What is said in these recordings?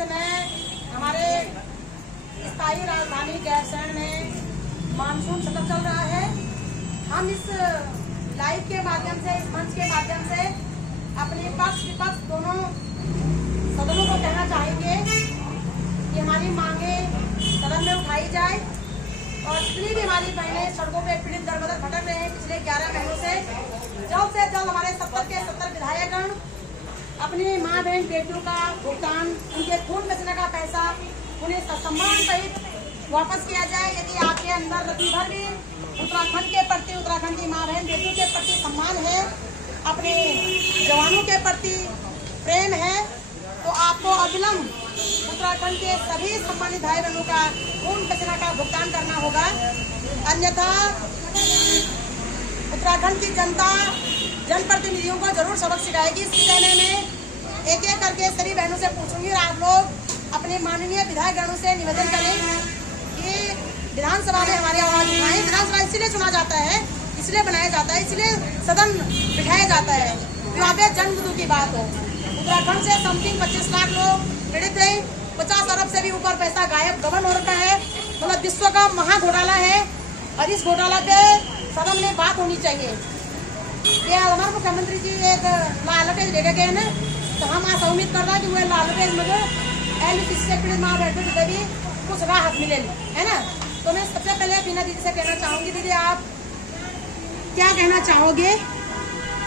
समय हमारे स्थायी राजधानी गैरसैंण में मानसून सत्र चल रहा है। हम इस लाइव के माध्यम से, इस मंच के माध्यम से अपने पक्ष विपक्ष दोनों सदनों को कहना चाहेंगे कि हमारी मांगे सदन में उठाई जाए और जितनी भी हमारी बहनें सड़कों पे पीड़ित दर-बदर भटक रहे हैं पिछले 11 महीनों से जल्द हमारे 70 के 70 विधायकगण अपनी माँ बहन बेटियों का भुगतान, उनके खून पसीने का पैसा उन्हें सम्मान सहित वापस किया जाए। यदि आपके अंदर रत्ती भर भी उत्तराखंड के प्रति, उत्तराखंड की माँ बहन बेटियों के प्रति सम्मान है, अपने जवानों के प्रति प्रेम है, तो आपको अविलंब उत्तराखंड के सभी सम्मानित भाई बहनों का खून पसीना का भुगतान करना होगा। अन्यथा उत्तराखंड की जनता जनप्रतिनिधियों को जरूर सबक सिखाएगी। इस विषय में एक एक करके सभी बहनों से पूछूंगी और आप लोग अपने माननीय विधायकगणों से निवेदन करें कि विधानसभा में हमारी आवाज उठाएं। विधानसभा इसलिए चुना जाता है, इसलिए बनाया जाता है, इसलिए सदन बिठाया जाता है कि वहाँ पे जन्ममृत्यु की बात हो। उत्तराखंड से समथिंग 25 लाख लोग पीड़ित हैं, 50 अरब से भी ऊपर पैसा गायब गबन हो रखा है। मतलब विश्व का महा घोटाला है और इस घोटाला पे सदन में बात होनी चाहिए। ये हमारे मुख्यमंत्री जी एक लालटेज लेके गए ना, तो हम आज उम्मीद कर रहा है कि वो लालटेज मुझे किसी से पीड़ित माँ बैठे तो भी कुछ राहत मिले, है ना। तो मैं सबसे पहले बीना दीदी से कहना चाहूँगी, दीदी आप क्या कहना चाहोगे?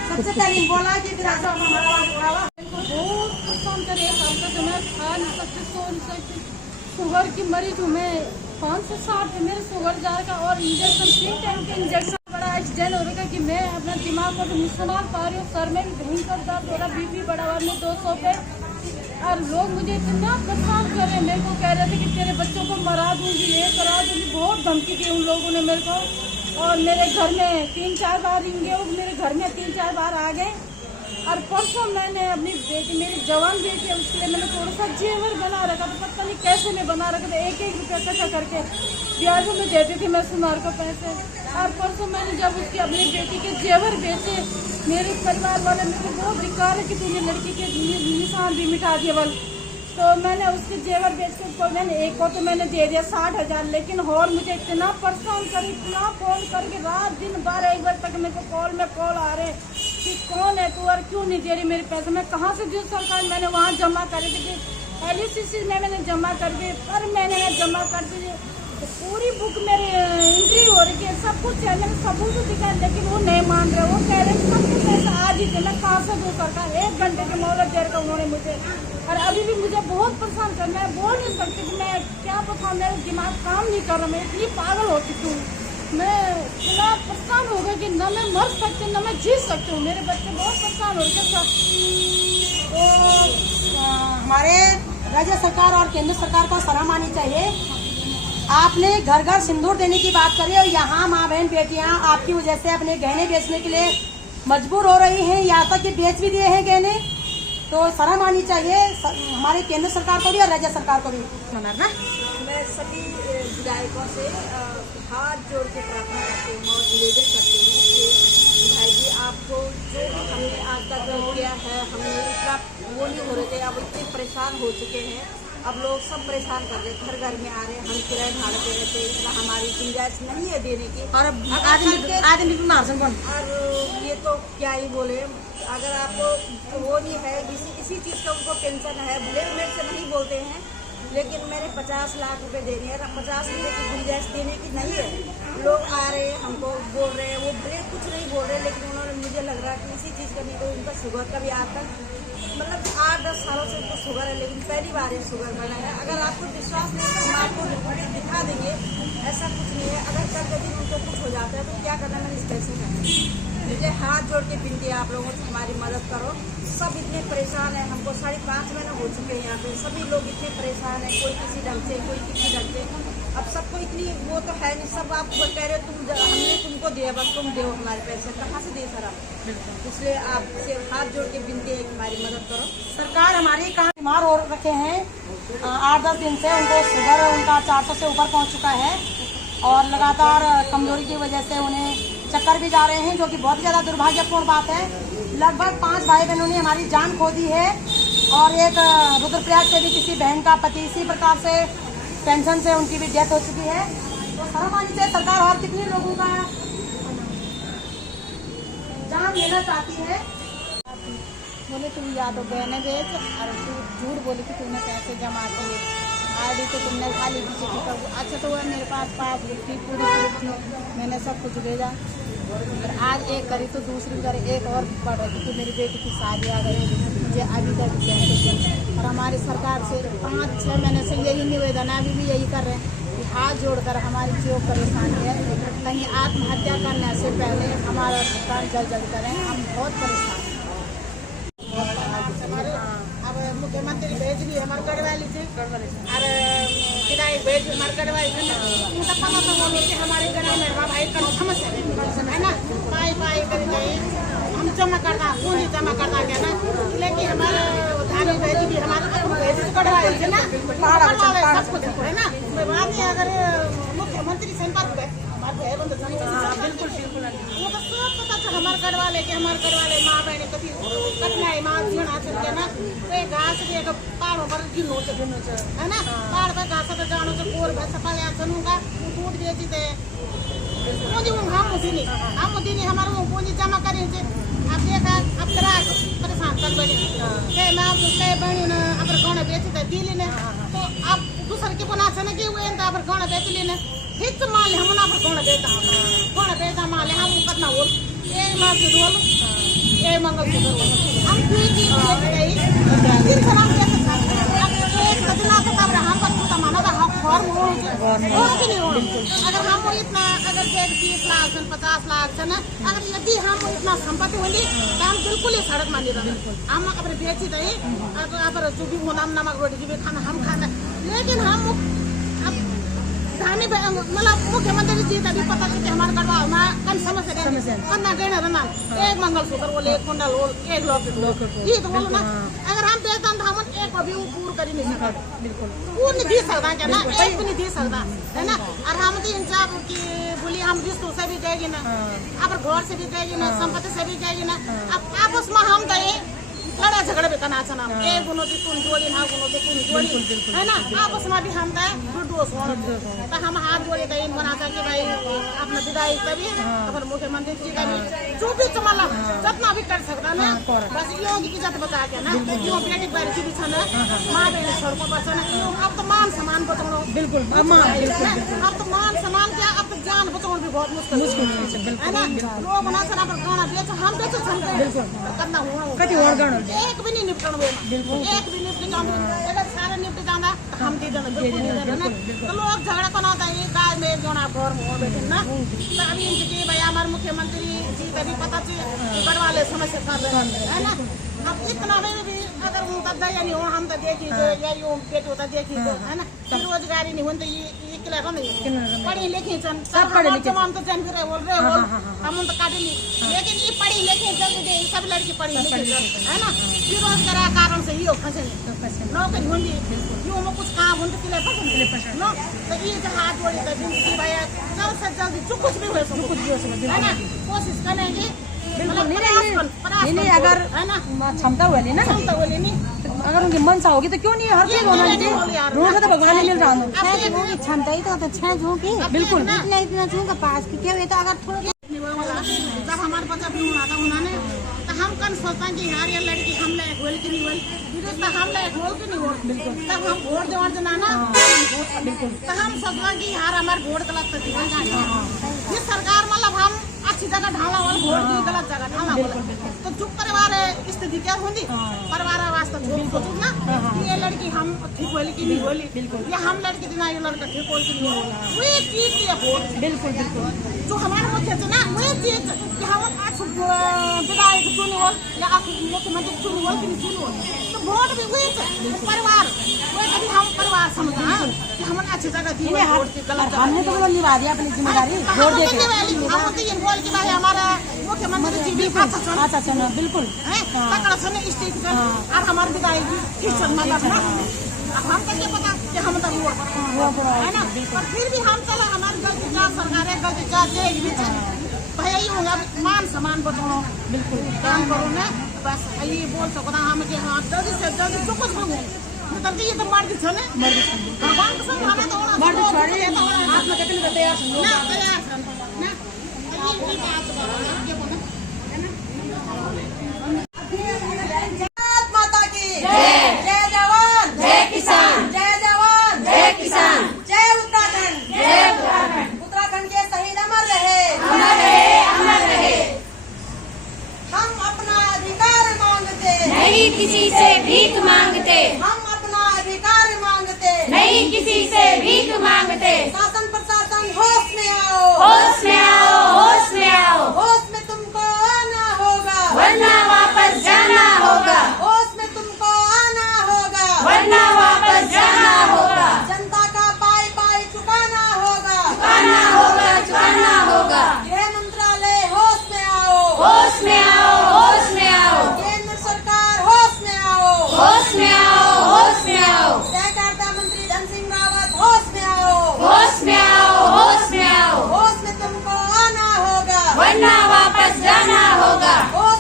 सबसे पहले बोला कि विधानसभा में हमारा आवाज उठावा। बहुत परेशान करे, जो मैं खा नहीं सकती, सो नहीं सकती, शुगर की मरीज हूँ मैं, 5 से 7 है मेरे शुगर जाएगा और इंजेक्शन 3 टाइम के इंजेक्शन बड़ा एक्सीडेंट हो रहा कि मैं अपना दिमाग को नहीं संभाल पा रही हूँ। सर में भी भयंकर दर्द हो रहा, बीपी बढ़ा हुआ में 200 पे। और लोग मुझे इतना परेशान कर रहे हैं, मेरे को कह रहे थे कि तेरे बच्चों को मरा दूंगी, ये करा दूंगी, बहुत धमकी दी उन लोगों ने मेरे को। और मेरे घर में 3-4 बार मेरे घर में 3-4 बार आ गए। और परसों मैंने अपनी बेटी, मेरी जवान बेटी है, उसके लिए मैंने थोड़ा सा जेवर बना रखा था, पता नहीं कैसे मैं बना रखा था, 1-1 रुपया इकट्ठा करके ब्याजों में देती थी मैं सुनार को पैसे। और परसों मैंने जब उसकी अपनी बेटी के जेवर बेचे, मेरे परिवार वाले मेरे को बहुत धिक्कार है कि तूने लड़की के निशान भी मिटा दिए बल। तो मैंने उसके जेवर बेच के उसको मैंने एक को तो मैंने दे दिया 60,000, लेकिन और मुझे इतना परेशान कर, इतना फोन करके रात दिन 12-1 बजे तक मेरे को कॉल आ रहे कि कौन है तू और क्यों नहीं दे रही मेरे पैसे। मैं कहाँ से दूँ सरकार, मैंने वहाँ जमा करे थे कि LUCC में मैंने जमा कर दिए, पर मैंने जमा कर दिए तो पूरी बुक मेरी एंट्री हो रही है, सब कुछ है, मैंने सबूत दिखा, लेकिन वो नहीं मान रहे। वो कह रहे सब कुछ पैसा आज ही थे, मैं कहाँ से दूँ सरकार, 1 घंटे की मोहलत दे रखा उन्होंने मुझे। और अभी भी मुझे बहुत परेशान कर, मैं बोल नहीं सकती कि मैं क्या बताऊँ, मेरा दिमाग काम नहीं कर रहा, मैं इतनी पागल हो चुकी हूँ। मैं इतना परेशान हो गई कि न मैं मर सकती न मैं जी सकती हूँ, मेरे बच्चे बहुत परेशान हो रहे। तो हमारे राज्य सरकार और केंद्र सरकार को सलाह माननी चाहिए। आपने घर घर सिंदूर देने की बात करी और यहाँ माँ बहन बेटियाँ आपकी वजह से अपने गहने बेचने के लिए मजबूर हो रही हैं, यहाँ तक कि बेच भी दिए हैं गहने। तो सलाह माननी चाहिए हमारे केंद्र सरकार को भी और राज्य सरकार को भी। ना मैं सभी विधायकों से हाथ जोड़ के प्रार्थना करती हूँ और निवेदन करती हूँ कि भाई जी आपको जो हमने आज तक किया है, हमने इतना वो नहीं हो रहे थे, अब इतने परेशान हो चुके हैं, अब लोग सब परेशान कर रहे, घर घर में आ रहे, हम किराए भाड़े पे रहते, इतना हमारी गुंजाइश नहीं है देने की। और ये तो क्या ही बोले, अगर आपको वो नहीं है, इसी चीज़ का उनको टेंशन है, ब्लैकमेल से नहीं बोलते हैं, लेकिन मेरे 50 लाख रुपए देने हैं, 50 रुपये की गुंजाइश देने की नहीं है। लोग आ रहे हैं, हमको बोल रहे हैं, वो भले कुछ नहीं बोल रहे, लेकिन उन्होंने मुझे लग रहा है कि इसी चीज़ का नहीं, तो उनका शुगर का भी आता, मतलब 8-10 सालों से उनको शुगर है, लेकिन पहली बार ये शुगर बना है। अगर आपको विश्वास नहीं है तो हम आपको रिपोर्ट दिखा देंगे, ऐसा कुछ नहीं है। अगर कल के दिन उनको कुछ हो जाता है तो क्या करना, मैंने इस कैसे करना। मुझे हाथ जोड़ के विनती है आप लोगों से, हमारी मदद करो। सब इतने परेशान हैं, हमको 5.5 महीने हो चुके हैं यहाँ पे, सभी लोग इतने परेशान हैं, कोई किसी ढंग से, कोई किसी ढंग से। अब सबको इतनी वो तो है नहीं, सब आप कह रहे हो हमने तुमको दिया, बस तुम दो हमारे पैसे, कहाँ से दे सर आप। इसलिए आपसे हाथ जोड़ के विनती है कि हमारी मदद करो। सरकार हमारी कहाँ बीमार हो रखे हैं, 8-10 दिन से उनको शुगर उनका 400 से ऊपर पहुँच चुका है और लगातार कमजोरी की वजह से उन्हें चक्कर भी जा रहे हैं, जो कि बहुत ज़्यादा दुर्भाग्यपूर्ण बात है। लगभग 5 भाई बहनों ने हमारी जान खो दी है और एक रुद्रप्रयाग से भी किसी बहन का पति इसी प्रकार से टेंशन से उनकी भी डेथ हो चुकी है। तो शर्म आनी चाहिए सरकार और कितने लोगों का जान लेना चाहती है। बोले तुम यादव बहने बेच और तू झूठ बोली कि तुमने पैसे जमा किए, आईडी तो तुमने खाली पीछे की कर। अच्छा तो वह मेरे पास पासबुक थी, पूरी थी, मैंने सब कुछ भेजा। और आज एक करी तो दूसरी करी, एक और पढ़ रही थी कि मेरी बेटी की शादी आ गई, मुझे अभी तक पैसे। और हमारी सरकार से 5-6 महीने से यही निवेदन है, अभी भी यही कर रहे हैं कि हाथ जोड़कर हमारी जो परेशानी है, कहीं आत्महत्या करने से पहले हमारा भुगतान जल्द करें, हम बहुत परेशान हैं। अब मुख्यमंत्री भेज रही है हमारे गढ़वाली से, और विधायक भेज हमारे गढ़वाली है ना, उनका पता तो होने कि हमारे गढ़वाल में भाई का समस्या है ना, पाई कर गए हम जमा करना, पूंजी जमा करना क्या ना, लेकिन हमारे धानी भेज भी हमारे भेज गढ़वाली से ना, सब कुछ है ना। बाद में अगर मुख्यमंत्री संपर्क है बिल्कुल वो तो सब पता था हमारे गढ़वाले के, हमारे गढ़वाले माँ बहने कभी कठिनाई माँ जीवन हासिल किया ना, तो एक घास भी एक पहाड़ों पर गिनो है ना, पहाड़ पर घास पर जानो से कोर भैंस पाले सुनूंगा दूध बेची थे पूंजी हम उसी नहीं हमारे वो पूंजी जमा करें थे। अब देखा अब ग्राहक परेशान कर बैठे के मैं कई बहनी ने अगर गहना बेची थे दिली ने, तो अब दूसरे के बना से कि वो अगर गहना बेच लेने हित मान ले हम ना पर कौन बेचा मान ले हम कितना बोल एक मार के बोल एक मंगल सूत्र हम कोई चीज लेके गई फिर सलाम लेके एक कदना का तब हम पर तो माना था हम फॉर्म हो कि नहीं हो। अगर हम इतना अगर 30 लाख 50 लाख से ना, अगर यदि हम इतना संपत्ति होली तो हम बिल्कुल ही सड़क मान रहे हम अपने बेची दे अगर जो भी नमक रोटी भी खाना हम खाना, लेकिन हम मतलब मुख्यमंत्री जी तभी पता चलती हमारे गढ़वाल में कम समस्या करना गए ना एक मंगलसूत्र बोले एक कुंडल बोल एक लोग ये तो बोलो ना, अगर हम बेचते तो हम एक अभी पूर्ण कर ही नहीं सकते, बिल्कुल पूर्ण नहीं दे सकता क्या ना, एक भी नहीं दे सकता है ना। और हम तो इंसाफ की बोली हम रिश्तों से भी जाएगी ना, अब घर से भी जाएगी ना, संपत्ति से भी जाएगी ना, अब आपस में हम तो लड़ा झगड़ा भी करना अच्छा ना, एक गुनो की तुम जोड़ी ना गुनो की तुम जोड़ी है ना, आपस में भी हम दोस्त तो हम हाथ जोड़े थे इन बना कि भाई अपना विधायक का भी अपने मुख्यमंत्री जी का भी जो भी चमला जितना भी कर सकता ना, बस यो की इज्जत बचा के ना, यो बेटी बारी भी छन माँ बहन सड़कों पर छन, अब तो मान सम्मान बचाओ बिल्कुल, अब तो मान सम्मान क्या, अब तो जान बचाओ भी बहुत मुश्किल है ना। लोग बना सना पर गाना बेच हम बेच करना हुआ एक भी नहीं निपटन हुए, एक भी निपट जाना, अगर सारे निपट जाना हम दे देना बिल्कुल नहीं देना। तो लोग झगड़ा करना होता है गाय में जो ना घर में बैठे ना, तो अभी इनकी भाई हमारे मुख्यमंत्री जी तभी पता चले गढ़वाले समस्या कर रहे हैं है ना। अब इतना में भी अगर उनका दया नहीं हो हम तो देखी या यो बेटी होता देखी है ना, बेरोजगारी नहीं होती ये क्लियर नहीं, पढ़ी लिखी चन सब पढ़े लिखे हम तो जन फिर बोल रहे हो हम तो काटे नहीं, लेकिन ये पढ़ी लिखी जल्दी दे सब लड़की पढ़ी लिखी है ना, बेरोजगार कारण से ये फंसे नौकरी होंगी यो में कुछ काम होते क्लियर फंसे नो, तो ये जो हाथ जोड़ी तो जिंदगी भाई जल्द से जल्द जो कुछ भी हो सकता है ना, कोशिश करेंगे नहीं अगर क्षमता हुआ नहीं ना, अगर उनकी मनसा होगी तो क्यों नहीं, हर चीज होना चाहिए, रोज तो भगवान ने मिल रहा है क्षमता ही तो अच्छा झूठी बिल्कुल इतना झूठा पास की क्या तो अगर थोड़ा जब हमारे बच्चा भी हुआ था उन्होंने तो हम कल सोचता कि यार ये लड़की हम लायक होल की नहीं होल, हम लायक होल की नहीं होल, तब हम वोट देवर देना ना बिल्कुल, तो हम सोचता कि यार हमारे वोट गलत तो जीवन जाए ये सरकार मतलब हम अच्छी जगह ढाला और वोट दी गलत जगह ढाला तो जो परिवार स्थिति क्या होगी परिवार वास्ते सोचू ना ये लड़की हम ठीक होली की नहीं होली बिल्कुल, या हम लड़की देना ये लड़का ठीक होल की नहीं होली वही चीज की वोट बिल्कुल बिल्कुल जो हमारे मुख्य थे ना वही चीज कि हम विधायक चुनी हो या मुख्यमंत्री चुनी हो कि नहीं चुनी हो, तो वोट भी वही परिवार वही कभी हम परिवार समझा कि हम अच्छी जगह दी वोट की गलत हमने तो निभा दिया अपनी जिम्मेदारी वोट देके हम तो ये बोल कि भाई हमारा मुख्यमंत्री जी भी अच्छा चलो बिल्कुल तकड़ा से स्टेट से और हमारे विधायक भी ठीक से मतलब ना, अब हम कैसे पता कि हम तो वोट है ना, पर फिर भी हम चला हमारी गलती क्या सरकार है गलती क्या देगी भैया ये होगा मान सम्मान बचाओ बिल्कुल काम करो ना, बस ये बोल सकता हम कि हाँ जल्दी से जल्दी जो कुछ हो मतलब ये तो मार दी छने भगवान के संग हमें तो मार दी छोड़ी तो हाथ में कितने देते यार ना तैयार ना ये बात ये बोला भारत माता की जय जय जवान जय किसान जय जवान जय किसान जय उत्तराखंड जय उत्तराखंड उत्तराखंड के शहीद अमर रहे अमर रहे अमर रहे। हम अपना अधिकार मांगते नहीं किसी से भीख मांगते, हम अपना अधिकार मांगते नहीं किसी से भीख मांगते। शासन प्रशासन होश में आओ होश में आओ, होश में आओ, होश में तुमको आना होगा वरना वापस जाना होगा, होश में तुमको आना होगा वरना वापस जाना होगा। जनता का पाई पाई चुकाना होगा चुकाना होगा, चुकाना होगा। गृह मंत्रालय होश में आओ होश में आओ, होश में आओ, केंद्र सरकार होश में आओ होश में आओ, होश में आओ, सहकारिता मंत्री धन सिंह रावत होश में आओ होश में आओ, होश में आओ, होश में तुमको आना होगा वरना वापस जाना होगा। होश